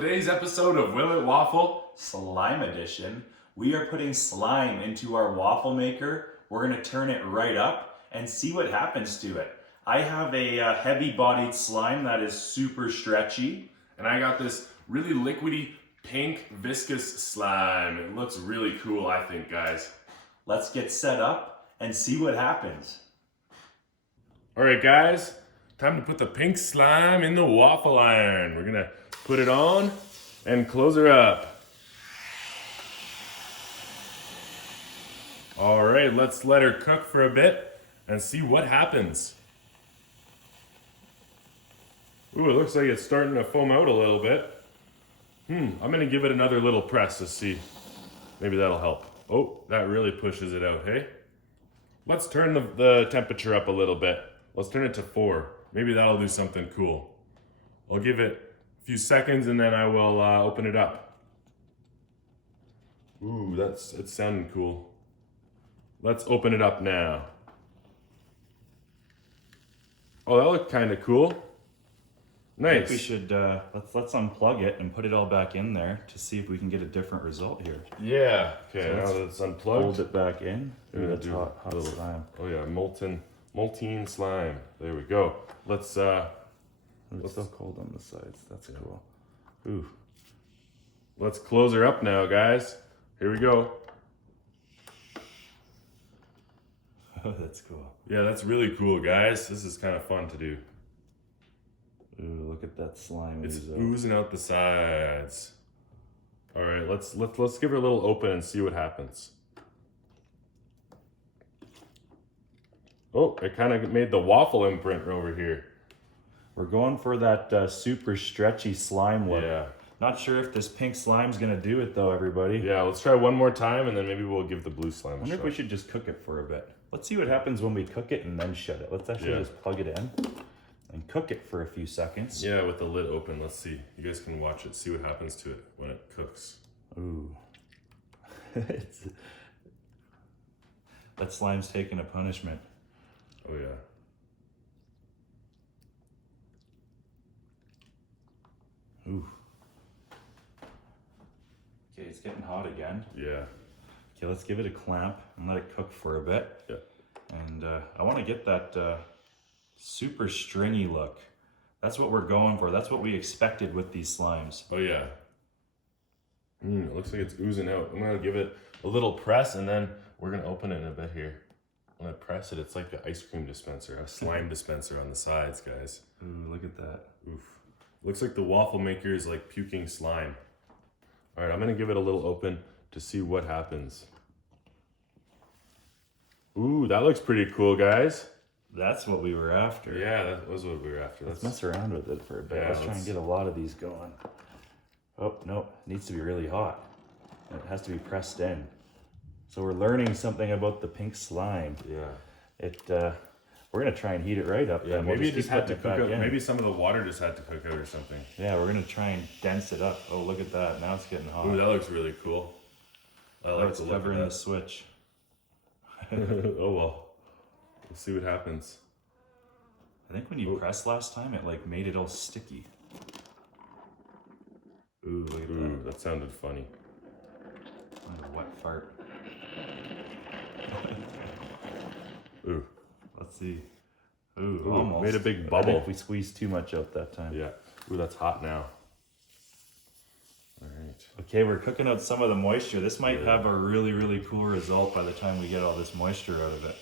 today's episode of Will It Waffle, Slime Edition, we are putting slime into our waffle maker. We're gonna turn it right up and see what happens to it. I have a heavy-bodied slime that is super stretchy, and I got this really liquidy pink viscous slime. It looks really cool, I think, guys. Let's get set up and see what happens. All right, guys, time to put the pink slime in the waffle iron. We're gonna put it on and close her up. All right, let's let her cook for a bit and see what happens. Ooh, it looks like it's starting to foam out a little bit. I'm gonna give it another little press to see. Maybe that'll help. Oh, that really pushes it out, hey? Let's turn the temperature up a little bit. Let's turn it to 4. Maybe that'll do something cool. I'll give it a few seconds and then I will open it up. Ooh, it's sounding cool. Let's open it up now. Oh, that looked kind of cool. Nice. I think we should let's unplug it and put it all back in there to see if we can get a different result here. Yeah. Okay, So now that it's unplugged. Fold it back in. Ooh, that's do hot a little slime. Oh yeah, molten slime. There we go. Let's It's still cold on the sides. That's cool. Ooh. Let's close her up now, guys. Here we go. Oh, that's cool. Yeah, that's really cool, guys. This is kind of fun to do. Ooh, look at that slime. It's oozing out the sides. All right, let's give her a little open and see what happens. Oh, it kind of made the waffle imprint over here. We're going for that super stretchy slime look. Yeah. Not sure if this pink slime's gonna do it though, everybody. Yeah, let's try one more time and then maybe we'll give the blue slime a I wonder shot. if we should just cook it for a bit. Let's see what happens when we cook it and then shut it. Let's actually just plug it in and cook it for a few seconds. Yeah, with the lid open. Let's see. You guys can watch it, see what happens to it when it cooks. Ooh. That slime's taking a punishment. Oh yeah. Ooh. Okay, it's getting hot again. Yeah. Okay, let's give it a clamp and let it cook for a bit. Yeah. And I want to get that super stringy look. That's what we're going for. That's what we expected with these slimes. Oh yeah. It looks like it's oozing out. I'm gonna give it a little press and then we're gonna open it in a bit here. When I press it, it's like an ice cream dispenser, a slime dispenser on the sides, guys. Ooh, look at that. Oof. Looks like the waffle maker is like puking slime. All right, I'm gonna give it a little open to see what happens. Ooh, that looks pretty cool, guys. That's what we were after. Yeah, that was what we were after. Let's mess around with it for a bit. Yeah, let's try and get a lot of these going. Oh, no, it needs to be really hot. It has to be pressed in. So we're learning something about the pink slime. Yeah. We're gonna try and heat it right up. Yeah, then. maybe We'll it just had to keep cook putting out. it back in. Maybe some of the water just had to cook out or something. Yeah, we're gonna try and dense it up. Oh, look at that. Now it's getting hot. Ooh, that looks really cool. I like It's the look of covering the that. switch. Oh well. We'll see what happens. I think when you pressed last time, it like made it all sticky. Ooh, look at Ooh, that sounded funny. that. A wet fart. Ooh. Let's see. Ooh, Ooh, almost. made a big I bubble. think we squeezed too much out that time. Yeah. Ooh, that's hot now. All right. Okay, we're cooking out some of the moisture. This might have a really, really cool result by the time we get all this moisture out of it.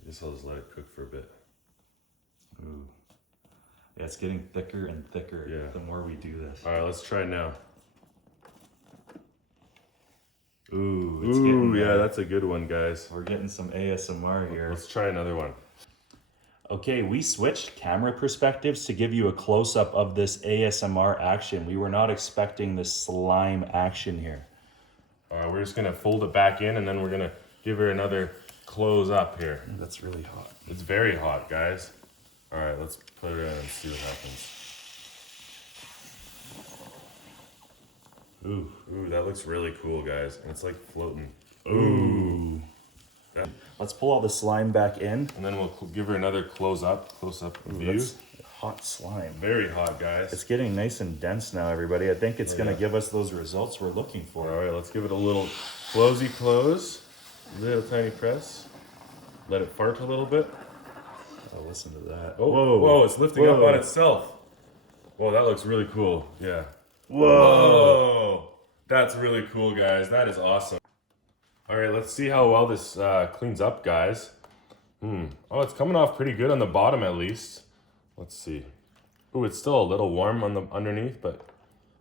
I guess I'll just let it cook for a bit. Ooh. Yeah, it's getting thicker and thicker the more we do this. All right, let's try it now. Ooh, it's Ooh, getting yeah, that's a good one, guys. we're getting some ASMR here. Let's try another one. Okay, we switched camera perspectives to give you a close-up of this ASMR action. We were not expecting this slime action here. All right, we're just gonna fold it back in and then we're gonna give her another close up here. That's really hot. It's very hot, guys. All right, let's put it in and see what happens. Ooh, that looks really cool, guys. And it's like floating. Ooh. Yeah. Let's pull all the slime back in. And then we'll give her another close up view. That's hot slime. Very hot, guys. It's getting nice and dense now, everybody. I think it's gonna give us those results we're looking for. All right, let's give it a little closey close. Little tiny press. Let it fart a little bit. Oh, listen to that. Oh, whoa, it's lifting up on itself. Whoa, that looks really cool. Yeah. Whoa. That's really cool, guys. That is awesome. All right, let's see how well this cleans up, guys. Oh, it's coming off pretty good on the bottom, at least. Let's see. Ooh, it's still a little warm on the underneath, but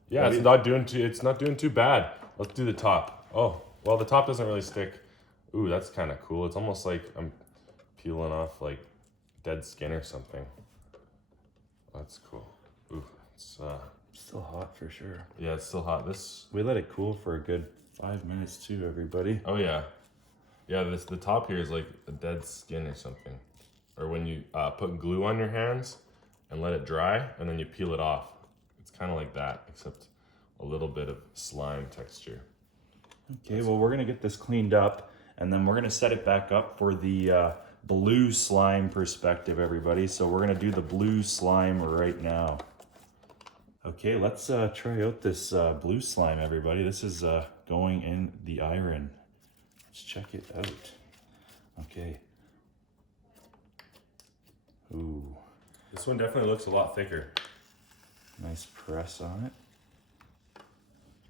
yeah, it's not doing too bad. Let's do the top. Oh, well, the top doesn't really stick. Ooh, that's kind of cool. It's almost like I'm peeling off like dead skin or something. That's cool. Ooh, it's Still hot for sure. yeah, it's still hot. We let it cool for a good 5 minutes too, everybody. Oh yeah, yeah. The top here is like a dead skin or something, or when you put glue on your hands and let it dry, and then you peel it off. It's kind of like that, except a little bit of slime texture. Okay, well, we're gonna get this cleaned up, and then we're gonna set it back up for the blue slime perspective, everybody. So we're gonna do the blue slime right now. Okay, let's try out this blue slime, everybody. This is going in the iron. Let's check it out. Okay. Ooh, This one definitely looks a lot thicker. nice press on it.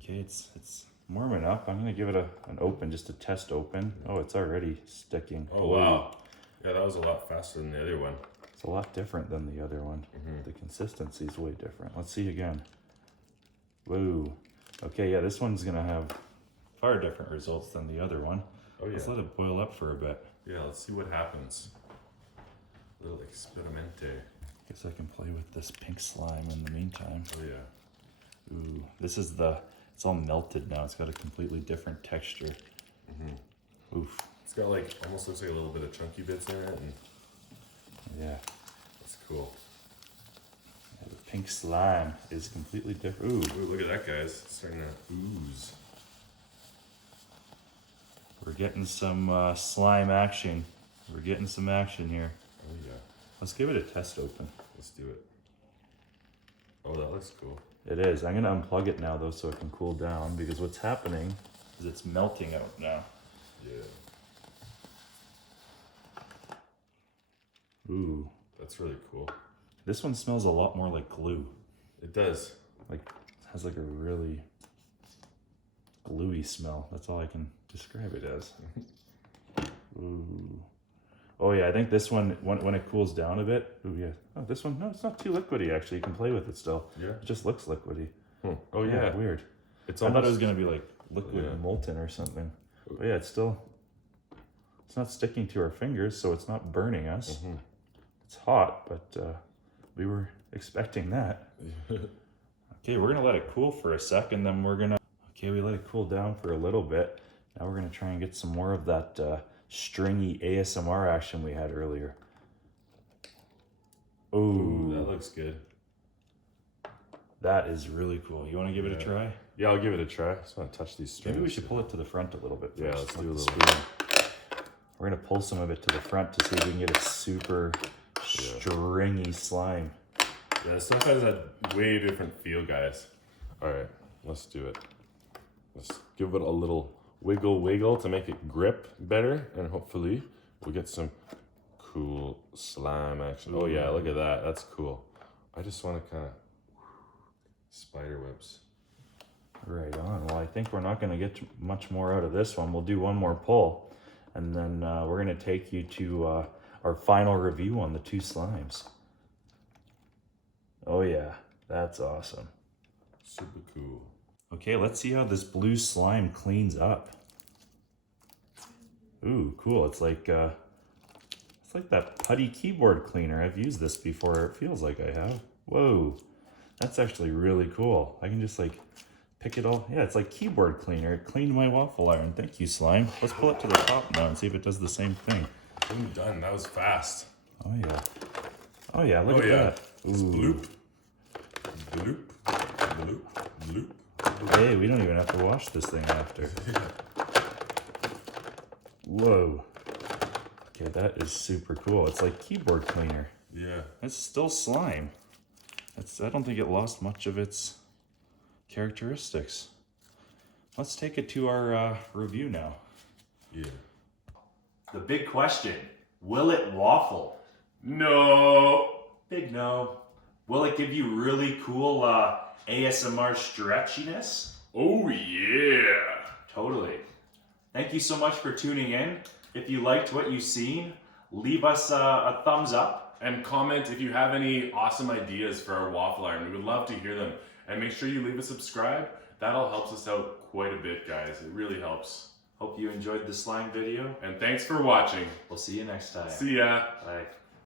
Okay, it's warming up. I'm gonna give it an open, just a test open. Oh, it's already sticking. Oh wow, yeah, that was a lot faster than the other one. It's a lot different than the other one. The consistency is way different. Let's see again. Whoa. Okay, yeah, this one's gonna have far different results than the other one. Oh yeah. Let's let it boil up for a bit. Yeah, let's see what happens. Little experimente. Guess I can play with this pink slime in the meantime. Oh yeah. Ooh, this is it's all melted now. It's got a completely different texture. Oof. It's got like, almost looks like a little bit of chunky bits in it, and Yeah. that's cool. Yeah, the pink slime is completely different. Ooh, Ooh, look at that, guys. It's starting to ooze. we're getting some slime action. We're getting some action here. Oh yeah. Let's give it a test open. Let's do it. Oh, that looks cool. It is. I'm gonna unplug it now though so it can cool down, because what's happening is it's melting out now. Yeah. Ooh. That's really cool. This one smells a lot more like glue. It does. Like, it has like a really gluey smell. That's all I can describe it as. Ooh. Oh yeah, I think this one, when it cools down a bit, ooh yeah. Oh, this one, no, it's not too liquidy actually. You can play with it still. Yeah. It just looks liquidy. Oh yeah. Weird. It's I almost, thought it was gonna be like liquid Yeah. molten or something. But yeah, it's not sticking to our fingers, so it's not burning us. It's hot, but we were expecting that. Okay, we're gonna let it cool for a second, then okay, we let it cool down for a little bit. Now we're gonna try and get some more of that stringy ASMR action we had earlier. Ooh, that Ooh, looks good. that is really cool. You wanna give it a try? Yeah, I'll give it a try. I just want to touch these strings. Maybe we should pull it to the front a little bit first. Yeah, let's do a with the little. spoon. We're gonna pull some of it to the front to see if we can get a super stringy slime. Yeah, this stuff has a way different feel, guys. All right, let's do it. Let's give it a little wiggle to make it grip better, and hopefully we'll get some cool slime action. Oh yeah, look at that. That's cool. I just want to kind of spider webs. Right on. Well, I think we're not gonna get much more out of this one. We'll do one more pull, and then we're gonna take you to our final review on the two slimes. Oh yeah, that's awesome. Super cool. Okay, let's see how this blue slime cleans up. Ooh, cool. It's like that putty keyboard cleaner. I've used this before. It feels like I have. Whoa, that's actually really cool. I can just like pick it all. Yeah, it's like keyboard cleaner. It cleaned my waffle iron. Thank you, slime. Let's pull it to the top now and see if it does the same thing. Boom, done. That was fast. Oh yeah. Oh yeah, look at that. Just Ooh. bloop, bloop, bloop, bloop. Hey, we don't even have to wash this thing after. Whoa. Okay, that is super cool. It's like keyboard cleaner. Yeah. It's still slime. I don't think it lost much of its characteristics. Let's take it to our review now. Yeah. The big question, will it waffle? No. Big no. Will it give you really cool ASMR stretchiness? Oh yeah. Totally. Thank you so much for tuning in. If you liked what you've seen, leave us a thumbs up. And comment if you have any awesome ideas for our waffle iron. We would love to hear them. And make sure you leave a subscribe. That all helps us out quite a bit, guys. It really helps. Hope you enjoyed the slime video. And thanks for watching. We'll see you next time. See ya. Bye.